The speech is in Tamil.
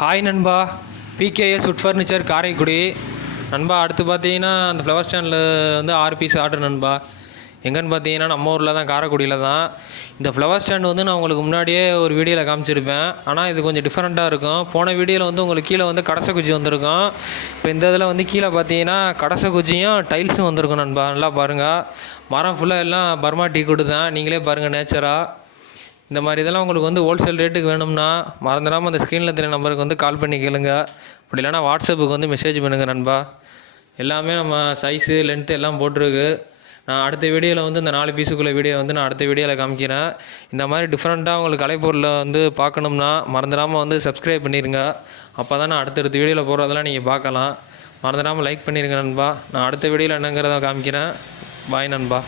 ஹாய் நண்பா, பிகேஎஸ் உட் ஃபர்னிச்சர் காரைக்குடி நண்பா. அடுத்து பார்த்தீங்கன்னா அந்த ஃப்ளவர் ஸ்டாண்டில் வந்து 6 பீஸ் ஆர்டர் நண்பா. எங்கன்னு பார்த்தீங்கன்னா நம்ம ஊரில் தான், காரைக்குடியில் தான். இந்த ஃப்ளவர் ஸ்டாண்ட் வந்து நான் உங்களுக்கு முன்னாடியே ஒரு வீடியோவில் காமிச்சிருப்பேன். ஆனால் இது கொஞ்சம் டிஃப்ரெண்ட்டாக இருக்கும். போன வீடியோவில் வந்து உங்களுக்கு கீழே வந்து கடசை குச்சி வந்திருக்கும். இப்போ இந்த இதில் வந்து கீழே பார்த்தீங்கன்னா கடசை குச்சியும் டைல்ஸும் வந்திருக்கும் நண்பா. நல்லா பாருங்கள், மரம் ஃபுல்லாக எல்லாம் பர்மா டீ கொடுத்தேன். நீங்களே பாருங்கள் நேச்சராக. இந்த மாதிரி இதெல்லாம் உங்களுக்கு வந்து ஹோல்சேல் ரேட்டுக்கு வேணும்னா மறந்துடாமல் அந்த ஸ்க்ரீனில் தெரிய நம்பருக்கு வந்து கால் பண்ணி கேளுங்க. அப்படி இல்லைனா வாட்ஸ்அப்புக்கு வந்து மெசேஜ் பண்ணுங்கள் நண்பா. எல்லாமே நம்ம சைஸு லென்த்து எல்லாம் போட்டிருக்கு. நான் அடுத்த வீடியோவில் வந்து இந்த 4 பீஸுக்குள்ளே வீடியோ வந்து நான் அடுத்த வீடியோவில் காமிக்கிறேன். இந்த மாதிரி டிஃப்ரெண்ட்டாக உங்களுக்கு கலைப்பொருளை வந்து பார்க்கணும்னா மறந்துடாமல் வந்து சப்ஸ்கிரைப் பண்ணிடுங்க. அப்போ தான் நான் அடுத்தடுத்த வீடியோவில் போடுறதெல்லாம் நீங்கள் பார்க்கலாம். மறந்துடாமல் லைக் பண்ணிடுங்க நண்பா. நான் அடுத்த வீடியோவில் என்னங்கிறத காமிக்கிறேன். பாய் நண்பா.